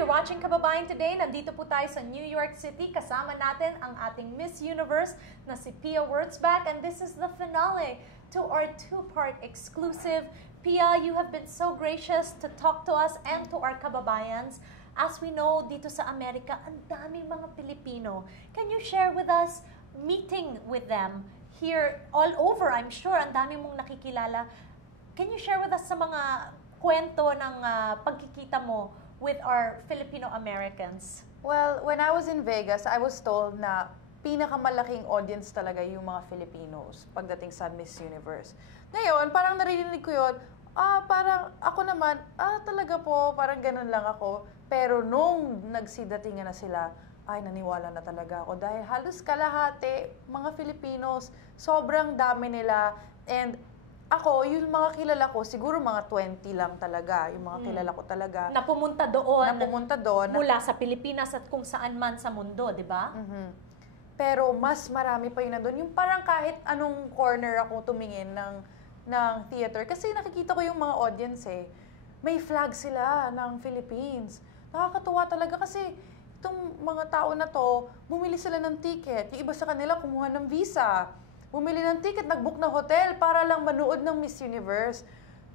You're watching Kababayan Today. Nandito po tayo sa New York City. Kasama natin ang ating Miss Universe na si Pia Wurtzbach. And this is the finale to our two-part exclusive. Pia, you have been so gracious to talk to us and to our kababayans. As we know, dito sa Amerika, ang daming mga Pilipino. Can you share with us meeting with them here all over? I'm sure ang daming mong nakikilala. Can you share with us sa mga kwento ng pagkikita mo with our Filipino-Americans? Well, when I was in Vegas, I was told na pinakamalaking audience talaga yung mga Filipinos pagdating sa Miss Universe. Ngayon, parang narinig ko yun, parang ako naman, talaga po, parang ganun lang ako. Pero nung nagsidatingan na sila, ay, naniwala na talaga ako. Dahil halos kalahati, mga Filipinos, sobrang dami nila. And ako, yung mga kilala ko, siguro mga 20 lang talaga, yung mga kilala ko talaga. Napumunta doon. Mula sa Pilipinas at kung saan man sa mundo, di ba? Pero mas marami pa yun na doon. Yung parang kahit anong corner ako tumingin ng theater. Kasi nakikita ko yung mga audience may flag sila ng Philippines. Nakakatuwa talaga kasi itong mga tao na to, bumili sila ng ticket. Yung iba sa kanila kumuha ng visa. Bumili ng ticket, nag-book ng hotel para lang manood ng Miss Universe.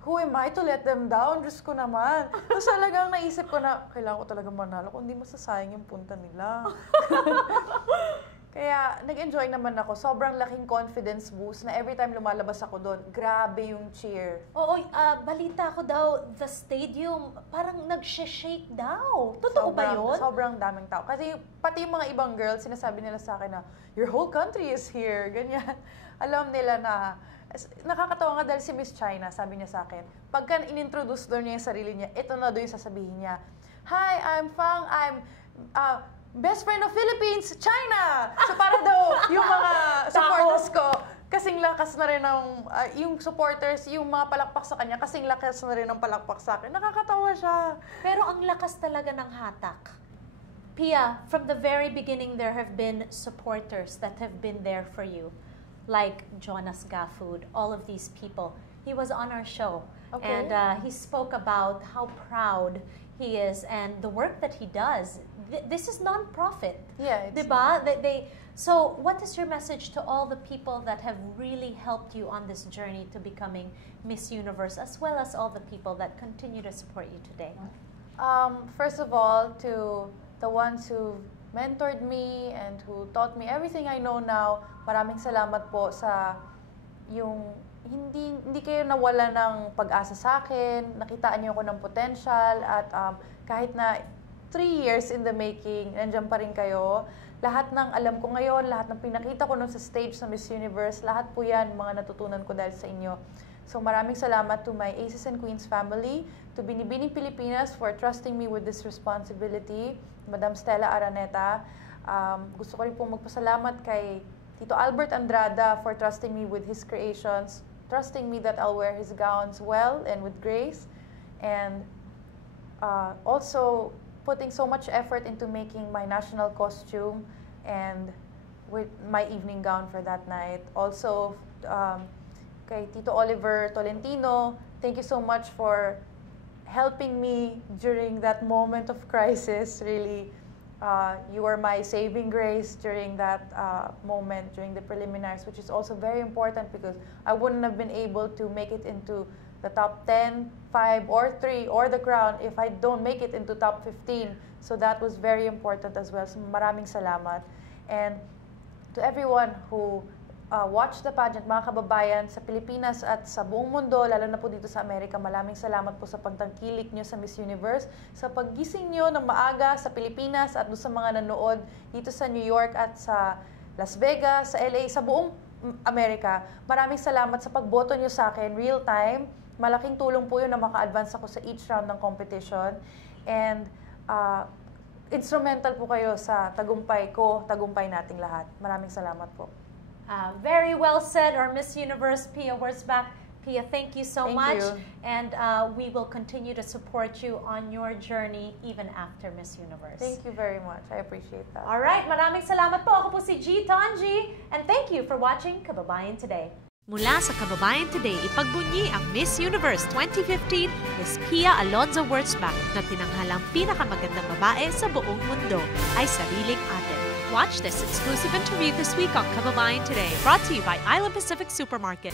Who am I to let them down? Diyos ko naman. Tapos talagang naisip ko na, kailangan ko talaga manalo kung hindi masasayang yung punta nila. Kaya nag-enjoy naman ako. Sobrang laking confidence boost na every time lumalabas ako doon, grabe yung cheer. Oo, balita ko daw, the stadium parang nag-shake daw. Totoo ba yun? Sobrang daming tao. Kasi pati yung mga ibang girls, sinasabi nila sa akin na, your whole country is here. Ganyan. Alam nila na, nakakatawa nga dahil si Miss China, sabi niya sa akin, pagka in-introduce doon niya yung sarili niya, ito na doon yung sasabihin niya, Hi, I'm Fang, I'm best friend of Philippines, China! So para daw yung mga supporters ko, kasing lakas na rin ng, yung supporters, yung mga palakpak sa kanya, kasing lakas na rin ng palakpak sa akin. Nakakatawa siya. Pero ang lakas talaga ng hatak. Pia, from the very beginning, there have been supporters that have been there for you. Like Jonas Gafood, all of these people. He was on our show. Okay. And he spoke about how proud he is and the work that he does. This is non-profit. Yeah. Diba? So what is your message to all the people that have really helped you on this journey to becoming Miss Universe, as well as all the people that continue to support you today? First of all, to the ones who mentored me and who taught me everything I know now, maraming salamat po sa yung hindi kayo nawala ng pag-asa sa akin, nakitaan niyo ako ng potential at kahit na 3 years in the making, nandiyan pa rin kayo. Lahat ng alam ko ngayon, lahat ng pinakita ko nun sa stage sa Miss Universe, lahat po yan, mga natutunan ko dahil sa inyo. So maraming salamat to my Aces and Queens family, to Binibining Pilipinas for trusting me with this responsibility, Madam Stella Araneta. Gusto ko rin pong magpasalamat kay Tito Albert Andrada for trusting me with his creations, trusting me that I'll wear his gowns well and with grace, and also putting so much effort into making my national costume and with my evening gown for that night. Also, kay Tito Oliver Tolentino, thank you so much for helping me during that moment of crisis. Really, you were my saving grace during that moment, during the preliminaries, which is also very important because I wouldn't have been able to make it into the top 10, 5, or 3, or the crown if I don't make it into top 15. So that was very important as well. So maraming salamat. And to everyone who watched the pageant, mga kababayan sa Pilipinas at sa buong mundo, lalo na po dito sa Amerika, maraming salamat po sa pagtangkilik nyo sa Miss Universe, sa paggising nyo ng maaga sa Pilipinas at doon sa mga nanood dito sa New York at sa Las Vegas, sa LA, sa buong Amerika. Maraming salamat sa pagboto nyo sa akin, real time. Malaking tulong po yun na maka-advance ako sa each round ng competition. And instrumental po kayo sa tagumpay ko, tagumpay nating lahat. Maraming salamat po. Very well said, our Miss Universe, Pia Wurtzbach. Pia, thank you so much. You. And we will continue to support you on your journey even after Miss Universe. Thank you very much. I appreciate that. All right, maraming salamat po. Ako po si G. Tanji. And thank you for watching Kababayan Today. Mula sa Kababayan Today, ipagbunyi ang Miss Universe 2015, Miss Pia Alonzo Wurzbach na tinanghalang pinakamagandang babae sa buong mundo ay sariling atin. Watch this exclusive interview this week on Kababayan Today, brought to you by Island Pacific Supermarket.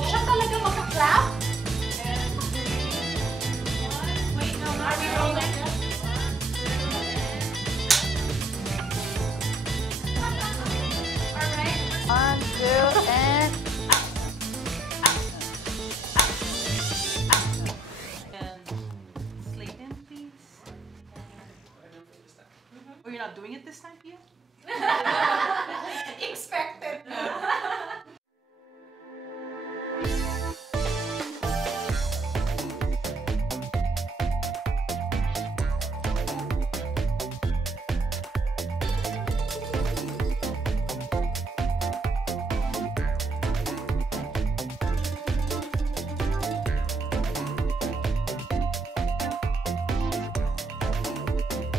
Siya talaga makaklap? Wait, no, are we rolling? Alright. 1, 2, and... And Slayton, please. Oh, you're not doing it this time, Pia? Expected.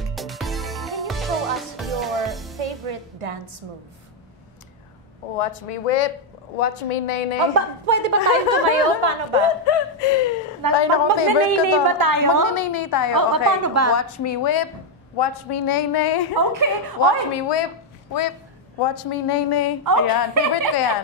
Can you show us your favorite dance move? Watch me whip, watch me nay-nay. Oh, pwede ba tayo tumayo? Paano ba? Ay, naku, favorite ko Magnanay-nay to. ba tayo? Magnanay-nay tayo. Oh, Okay. paano ba? Watch me whip, watch me nay-nay. Okay. Watch Oy. me whip, whip, watch me nay-nay. Okay. Ayan, favorite ko yan.